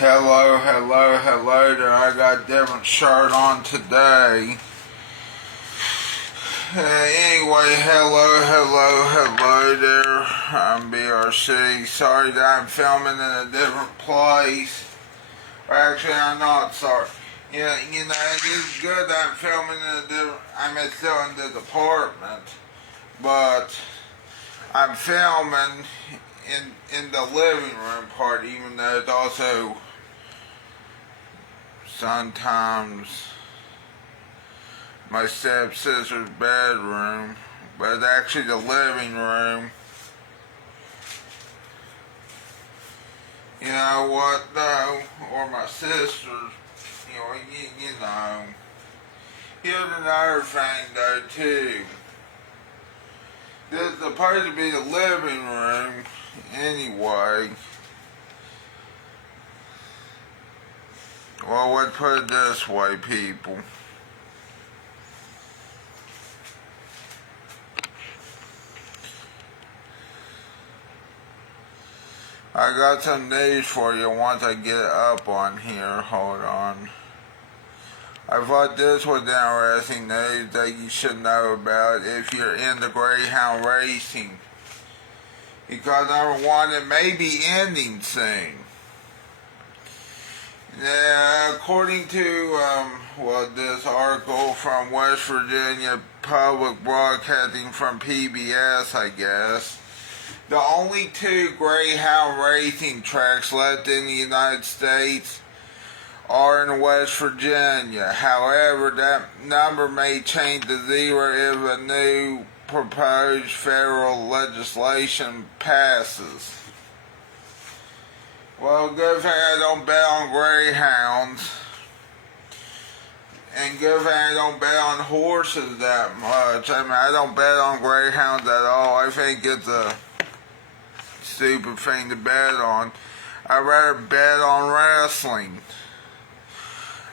Hello there. I got a different shirt on today. Anyway, hello there. I'm BRC. Sorry that I'm filming in a different place. Actually, I'm not sorry. Yeah, it is good that I'm filming in a different, still in the department, but I'm filming in the living room part, even though it's also sometimes my stepsister's bedroom, but it's actually the living room. You know what though, or my sister's, you know. Here's another thing though too. This is supposed to be the living room anyway. Well, let's put it this way, people. I got some news for you once I get it up on here. Hold on. I thought this was interesting news that you should know about if you're into Greyhound racing. Because number one, it may be ending soon. Now, according to this article from West Virginia Public Broadcasting from PBS, I guess, the only 2 Greyhound racing tracks left in the United States are in West Virginia. However, that number may change to 0 if a new proposed federal legislation passes. Well, good thing I don't bet on Greyhounds. And good thing I don't bet on horses that much. I don't bet on Greyhounds at all. I think it's a stupid thing to bet on. I'd rather bet on wrestling.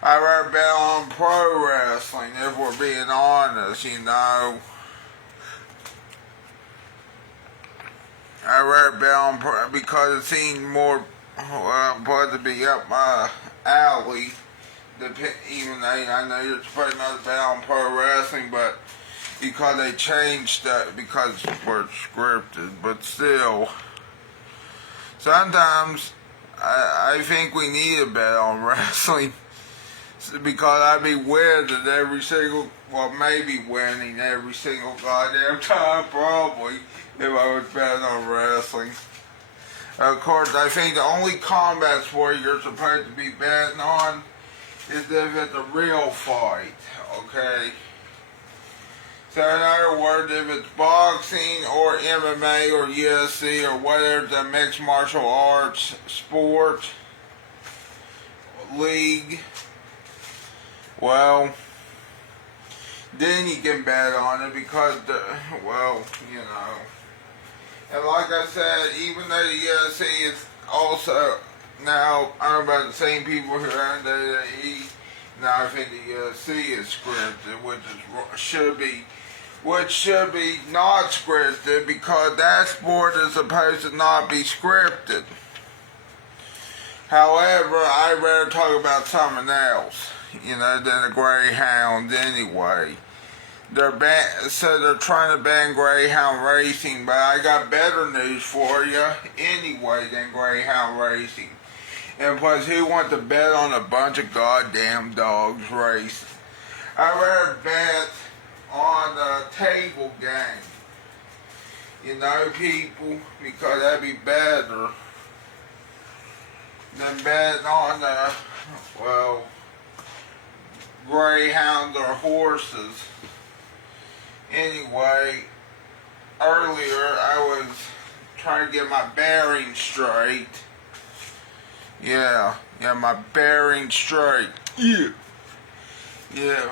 I'd rather bet on pro wrestling, if we're being honest, I'd rather bet on pro, because it seems more supposed to be up my alley. Even though I know you're supposed not to bet on pro wrestling, but because they changed that, because we're scripted, but still. Sometimes I think we need to bet on wrestling, because I'd be winning every single, maybe winning every single goddamn time, probably, if I was betting on wrestling. Of course, I think the only combat sport you're supposed to be betting on is if it's a real fight, okay? So in other words, if it's boxing or MMA or UFC or whatever, the mixed martial arts sport league, well, then you can bet on it because, And like I said, even though the UFC is also now owned by the same people who own WWE, now I think the UFC is scripted, which should be not scripted, because that sport is supposed to not be scripted. However, I'd rather talk about something else, than the Greyhounds anyway. They're trying to ban Greyhound racing, but I got better news for you anyway than Greyhound racing. And plus, who wants to bet on a bunch of goddamn dogs racing? I'd rather bet on a table game. People, because that'd be better than betting on Greyhounds or horses. Anyway, earlier I was trying to get my bearings straight. Yeah, my bearings straight. Yeah,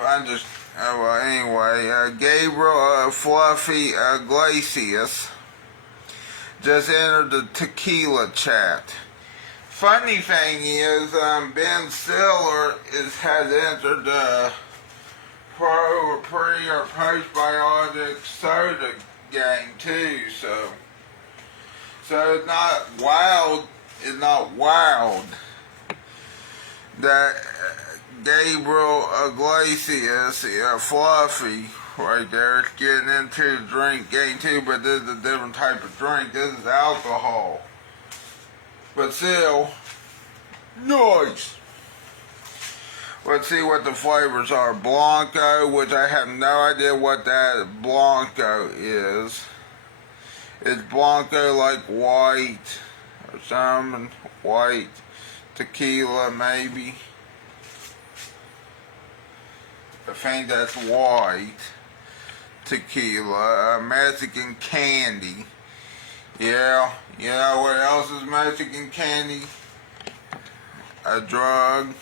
I'm just, anyway, Gabriel Iglesias just entered the tequila chat. Funny thing is, Ben Stiller has entered the pro or pre or postbiotic soda game too, so it's not wild that Gabriel Iglesias, Fluffy, right there, is getting into the drink game too, but this is a different type of drink. This is alcohol. But still, nice. Let's see what the flavors are. Blanco, which I have no idea what that Blanco is. It's Blanco like white or something. White. Tequila, maybe. I think that's white. Tequila. Mexican candy. Yeah. You know what else is Mexican candy? A drug.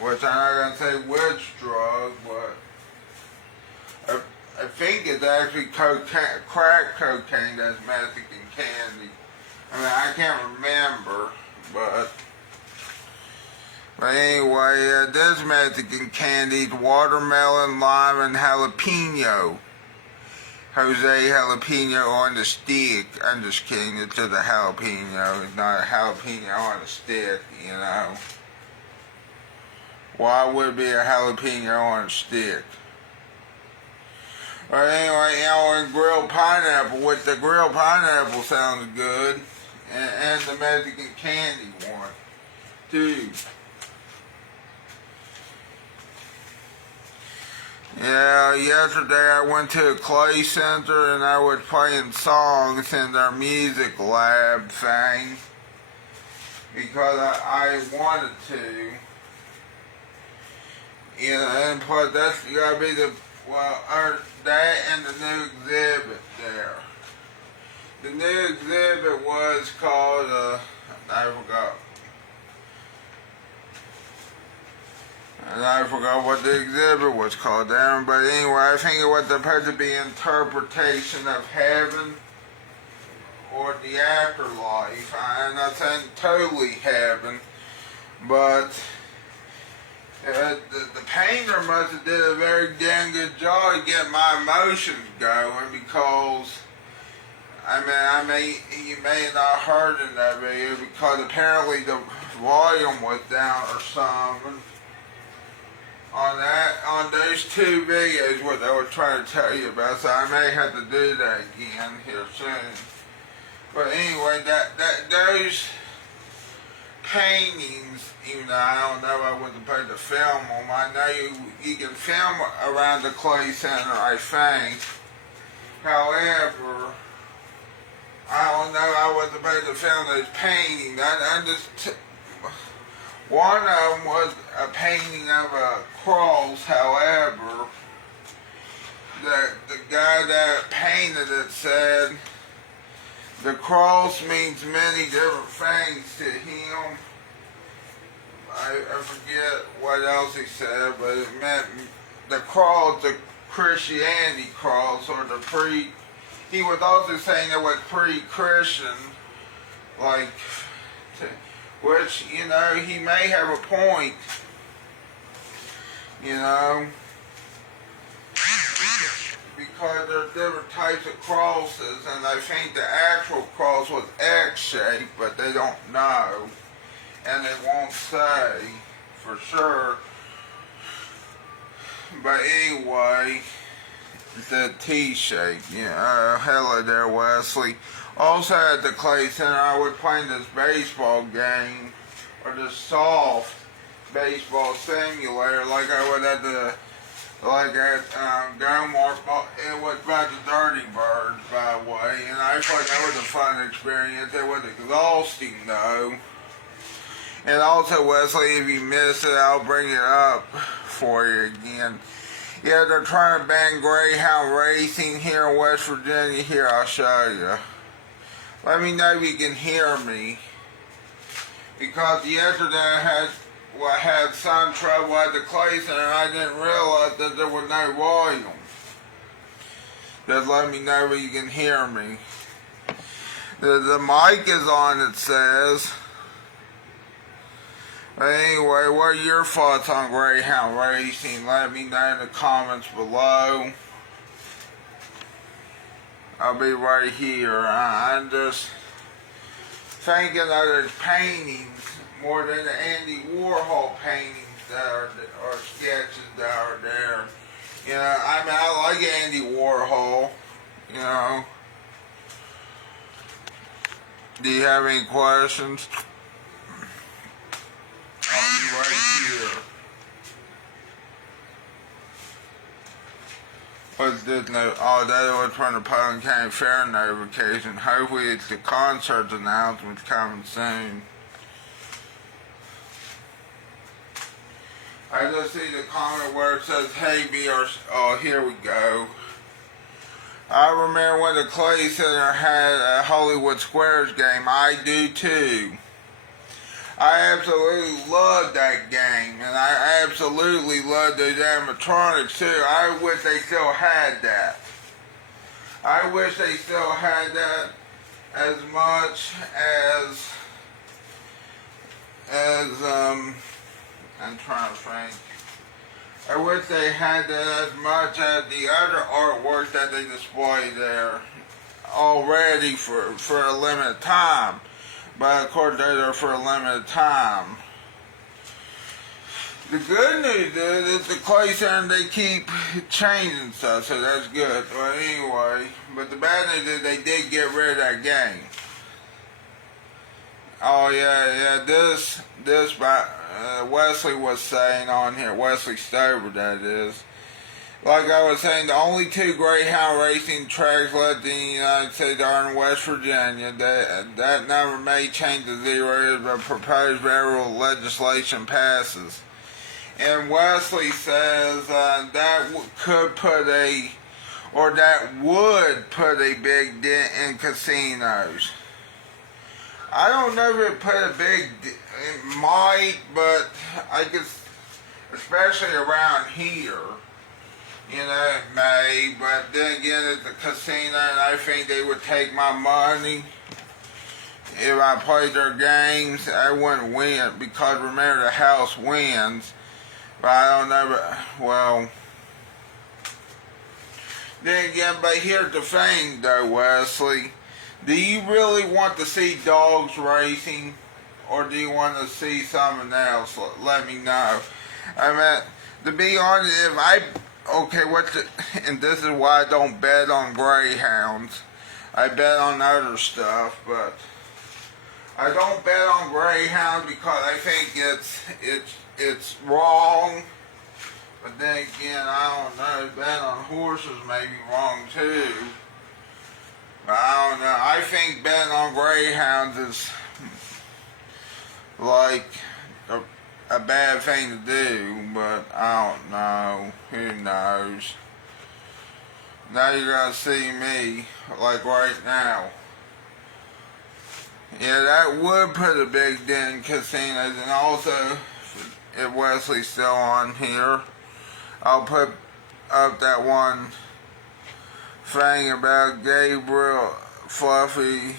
Which I'm not going to say which drug, but I think it's actually cocaine, crack cocaine that's Mexican candy. I mean, I can't remember, but anyway, this Mexican candy is watermelon, lime, and jalapeno. Jose Jalapeno on the stick. I'm just kidding, it's just a jalapeno. It's not a jalapeno on a stick, you know. Why would it be a jalapeno on a stick? But anyway, you know, and grilled pineapple, which the grilled pineapple sounds good, and the Mexican candy one, too. Yeah, yesterday I went to a clay center and I was playing songs in their music lab thing, because I wanted to. You know, and plus that's gotta be the, that and the new exhibit there. The new exhibit was called, I forgot. And I forgot what the exhibit was called there, but anyway, I think it was supposed to be interpretation of heaven or the afterlife. I'm not saying totally heaven, but the painter must have did a very damn good job getting my emotions going, because I mean, you may have not heard in that video, because apparently the volume was down or something on those two videos what I was trying to tell you about, so I may have to do that again here soon. But anyway, those paintings, even though I don't know if I was supposed to film them, I know you can film around the clay center, I think. However, I don't know, I was supposed to film those paintings. One of them was a painting of a cross. However, the guy that painted it said the cross means many different things to him. I forget what else he said, but it meant the cross, the Christianity cross, or he was also saying it was pre-Christian, like, which, you know, he may have a point, you know, because there's different types of crosses, and I think the actual cross was X-shaped, but they don't know, and they won't say for sure. But anyway, the T-shape, yeah. Hello there, Wesley. Also at the Clay Center, I was playing this baseball game, or this soft baseball simulator, like I was at Gomar. It was about the Dirty Birds, by the way, and I thought that was a fun experience. It was exhausting, though. And also, Wesley, if you missed it, I'll bring it up for you again. Yeah, they're trying to ban Greyhound racing here in West Virginia. Here, I'll show you. Let me know if you can hear me. Because yesterday I had some trouble at the Clay Center, and I didn't realize that there was no volume. Just let me know if you can hear me. The mic is on, it says. But anyway, what are your thoughts on Greyhound racing? Let me know in the comments below. I'll be right here. I'm just thinking of those paintings more than the Andy Warhol paintings that are, or sketches that are there. You know, I mean, I like Andy Warhol, you know. Do you have any questions? I'll be right here. What's this note? Oh, that was from the Putnam County Fair notification. Hopefully it's the concert announcements coming soon. I just see the comment where it says, hey, oh, here we go. I remember when the Clay Center had a Hollywood Squares game. I do too. I absolutely loved that game, and I absolutely loved those animatronics too. I wish they still had that. I wish they still had that as much as I'm trying to think. I wish they had that as much as the other artwork that they display there already for a limited time. But of course those are for a limited time. The good news is the Clay Center, they keep changing stuff, so that's good. But anyway, but the bad news is they did get rid of that game. Oh yeah, this Wesley was saying on here, Wesley Stover that is. Like I was saying, the only two Greyhound racing tracks left in the United States are in West Virginia. That number may change to 0 if the proposed federal legislation passes. And Wesley says that would put a big dent in casinos. I don't know if it put a big, it might, but I guess, especially around here, you know, it may, but then again, it's a casino, and I think they would take my money. If I played their games, I wouldn't win, because remember, the house wins, but I don't know, but, well, then again, but here's the thing, though, Wesley. Do you really want to see dogs racing, or do you want to see something else? Let me know. I mean, to be honest, and this is why I don't bet on Greyhounds. I bet on other stuff, but I don't bet on Greyhounds because I think it's wrong. But then again, I don't know, bet on horses may be wrong too. I don't know. I think betting on Greyhounds is like a bad thing to do, but I don't know. Who knows? Now you're gonna see me like right now. Yeah, that would put a big dent in casinos, and also if Wesley's still on here, I'll put up that one thing about Gabriel Fluffy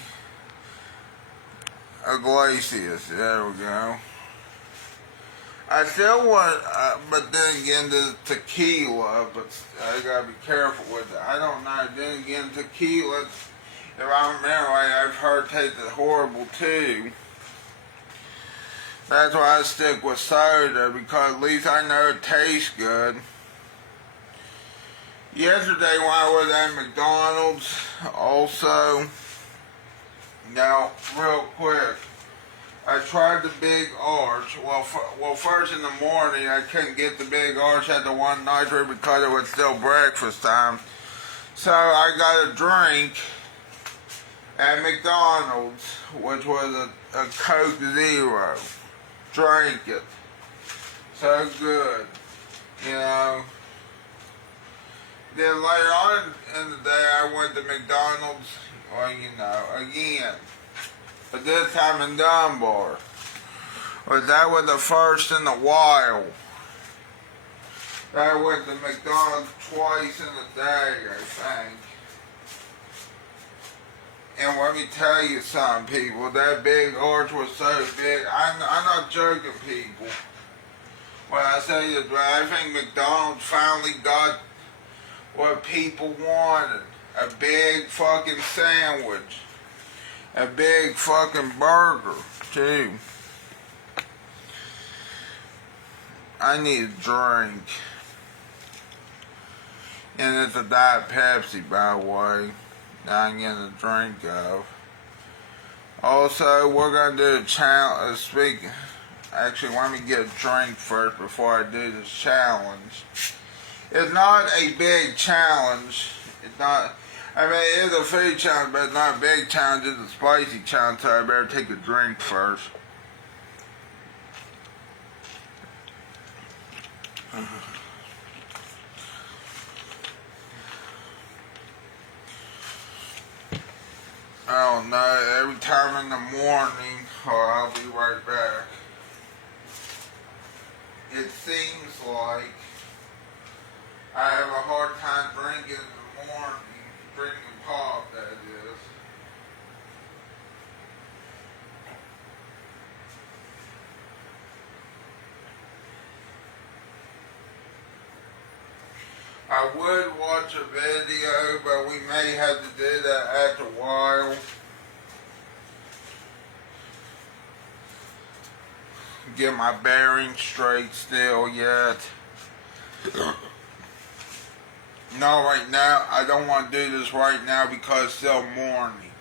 Iglesias. There we go. I still want, but then again, the tequila, but I gotta be careful with it. I don't know. Then again, tequila, if I remember right, I've heard tasted horrible too. That's why I stick with soda, because at least I know it tastes good. Yesterday when I was at McDonald's, also, now, real quick, I tried the Big Arch. Well, first in the morning, I couldn't get the Big Arch at the One Nitro because it was still breakfast time. So I got a drink at McDonald's, which was a Coke Zero. Drank it. So good, you know. Then later on in the day, I went to McDonald's, well, you know, again. But this time in Dunbar. But that was the first in a while. I went to McDonald's twice in a day, I think. And let me tell you something, people. That Big Arch was so big. I'm not joking, people. When I say this, but I think McDonald's finally got what people wanted. A big fucking sandwich. A big fucking burger, too. I need a drink. And it's a Diet Pepsi, by the way, that I'm getting a drink of. Also, we're going to do a challenge. Actually, let me get a drink first before I do this challenge. It's not a big challenge. It's not, I mean, it is a food challenge, but it's not a big challenge. It's a spicy challenge, so I better take a drink first. I don't know, every time in the morning, I'll be right back. It seems like I have a hard time drinking in the morning, drinking pop, that is. I would watch a video, but we may have to do that after a while. Get my bearings straight still yet. No, right now, I don't want to do this right now because it's still morning.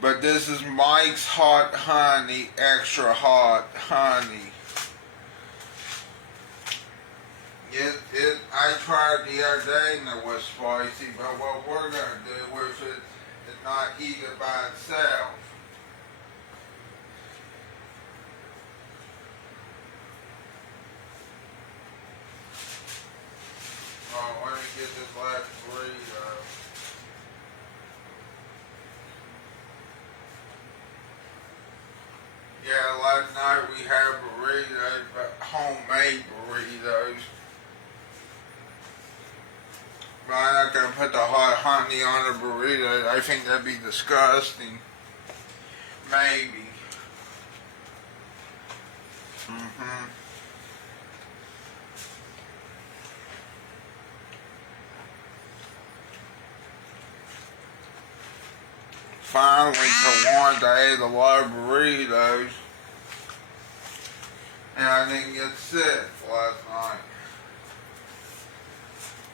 But this is Mike's Hot Honey, extra hot honey. I tried the other day and it was spicy, but what we're going to do with it is not eat it by itself. Oh, let me get this last burrito. Yeah, last night we had burritos, but homemade burritos. But I'm not going to put the hot honey on the burrito. I think that'd be disgusting. Maybe. Finally, for once, I ate a lot of burritos. And I didn't get sick last night.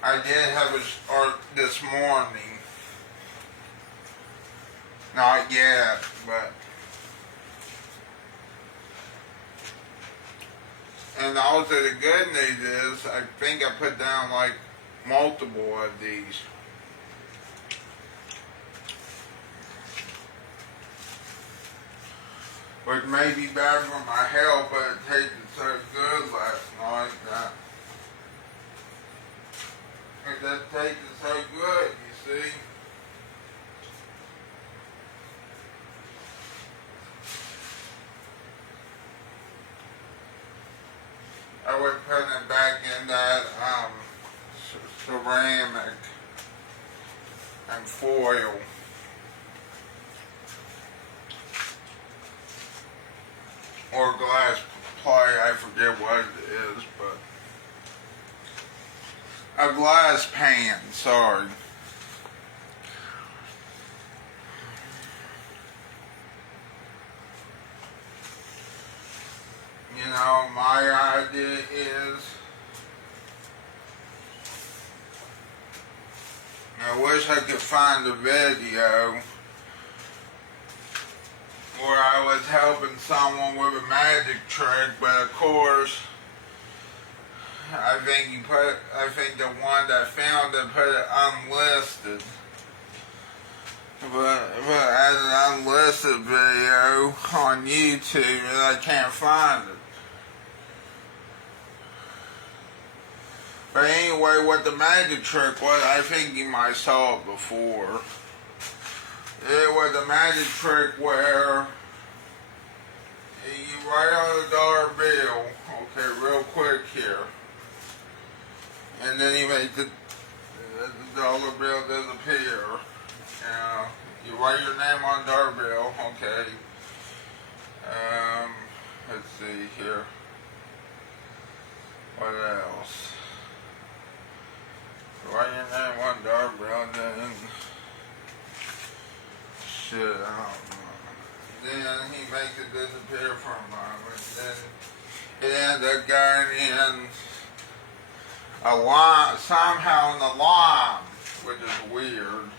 I did have a start this morning. Not yet, but. And also the good news is, I think I put down like multiple of these. Which may be bad for my health, but it tasted so good last night that it just tasted so good, you see. I would put it back in that ceramic and foil. Or glass plate, I forget what it is, but a glass pan, sorry. You know, my idea is, I wish I could find a video where I was helping someone with a magic trick, but of course, I think the one that found it put it unlisted. But as an unlisted video on YouTube, and I can't find it. But anyway, what the magic trick was, I think you might saw it before. It was a magic trick where you write on a dollar bill, okay, real quick here, and then you make the dollar bill disappear. You write your name on the dollar bill, okay. Let's see here. What else? Write your name on the dollar bill, then shit, I don't know. Then he makes it disappear for a moment. Then it ended up going in a lime, somehow in the lime, which is weird.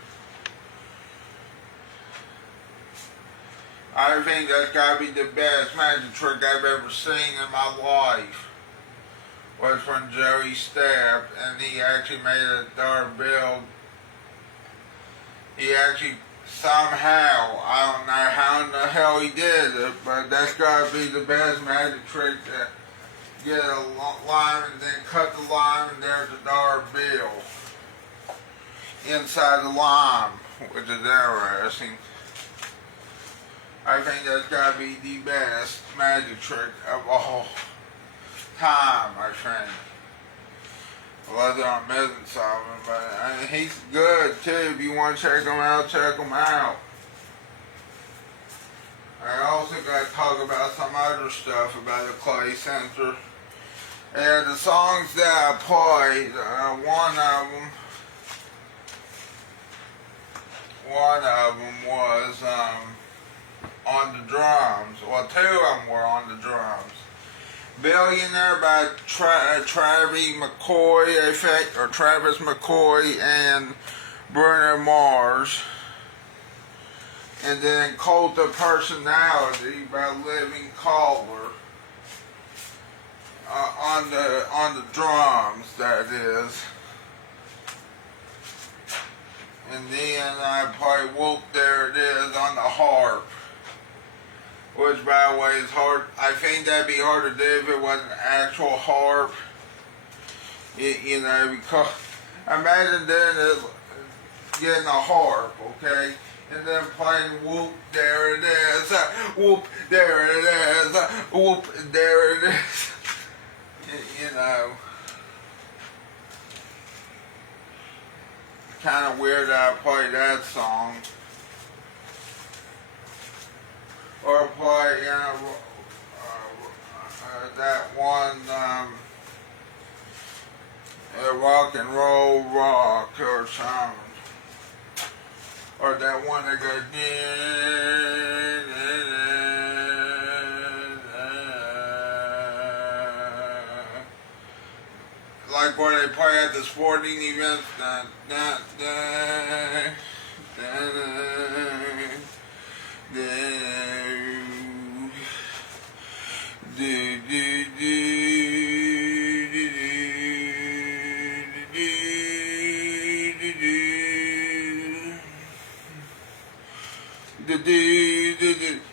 I think that's gotta be the best magic trick I've ever seen in my life. Was when Joey stepped and he actually made a dollar bill. He actually somehow, I don't know how in the hell he did it, but that's gotta be the best magic trick to get a lime and then cut the lime and there's a dollar bill inside the lime, which is interesting. I think that's gotta be the best magic trick of all time, I think. Whether I'm missing something, but I mean, he's good too. If you want to check him out, check him out. I also got to talk about some other stuff about the Clay Center. And the songs that I played, one of them was on the drums. Well, two of them were on the drums. Billionaire by Travis McCoy and Bruno Mars. And then Cult of Personality by Living Color. On the drums, that is. And then I play Whoop There It Is on the harp. Which, by the way, is hard. I think that'd be hard to do if it wasn't an actual harp. You know, because imagine doing it, getting a harp, okay? And then playing Whoop, There It Is, Whoop, There It Is, Whoop, There It Is. You know. Kind of weird that I played that song. Or play, you know, that one, rock and roll rock or something. Or that one that goes, like where they play at the sporting events,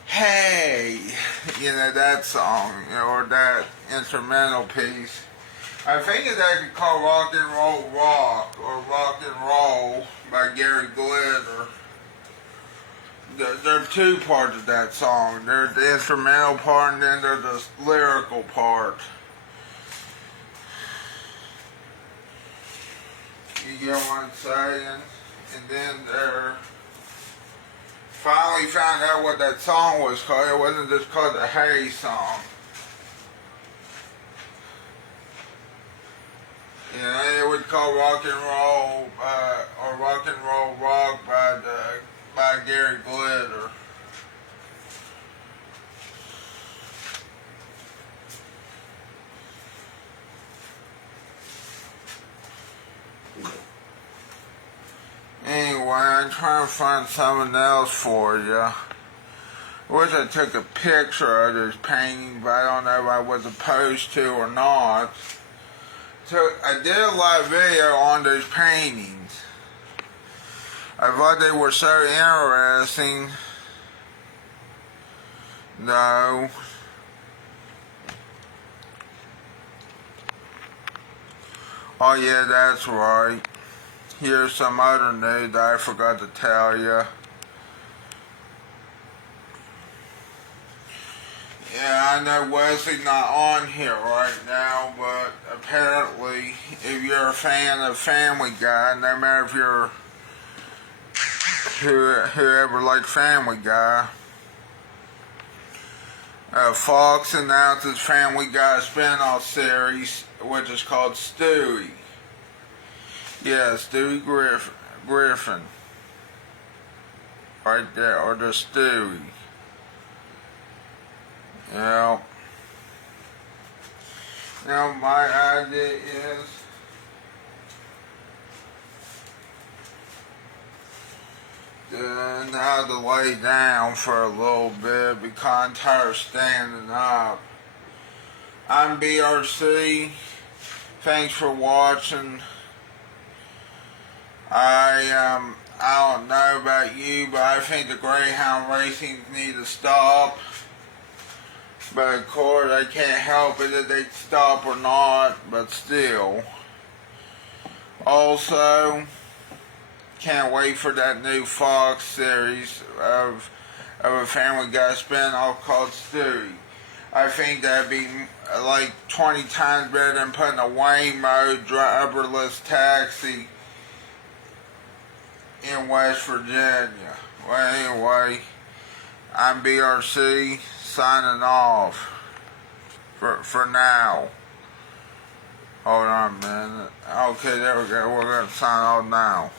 hey, you know, that song, you know, or that instrumental piece. I think it's actually called Rock and Roll Rock or Rock and Roll by Gary Glitter. There are two parts of that song. There's the instrumental part and then there's the lyrical part. You get what I'm saying? And then there finally found out what that song was called. It wasn't just called the Hey song. You know, it was called Rock and Roll or Rock and Roll Rock by Gary Glitter. Anyway, I'm trying to find something else for you. I wish I took a picture of this painting, but I don't know if I was supposed to or not. So I did a live video on those paintings. I thought they were so interesting. No. Oh yeah, that's right. Here's some other news that I forgot to tell you. Yeah, I know Wesley's not on here right now, but apparently, if you're a fan of Family Guy, no matter if you're whoever likes Family Guy, Fox announces Family Guy spin-off series, which is called Stewie. Yeah, Stewie Griffin. Right there, or just Stewie. Yeah. Now my idea is now to lay down for a little bit because I'm tired of standing up. I'm BRC. Thanks for watching. I don't know about you, but I think the Greyhound racing need to stop. But of course, I can't help it if they stop or not. But still, also, can't wait for that new Fox series of a Family Guy spin-off called Stewie. I think that'd be like 20 times better than putting a Wayne mode driverless taxi in West Virginia. Well, anyway, I'm BRC signing off for now. Hold on a minute. Okay, there we go. We're going to sign off now.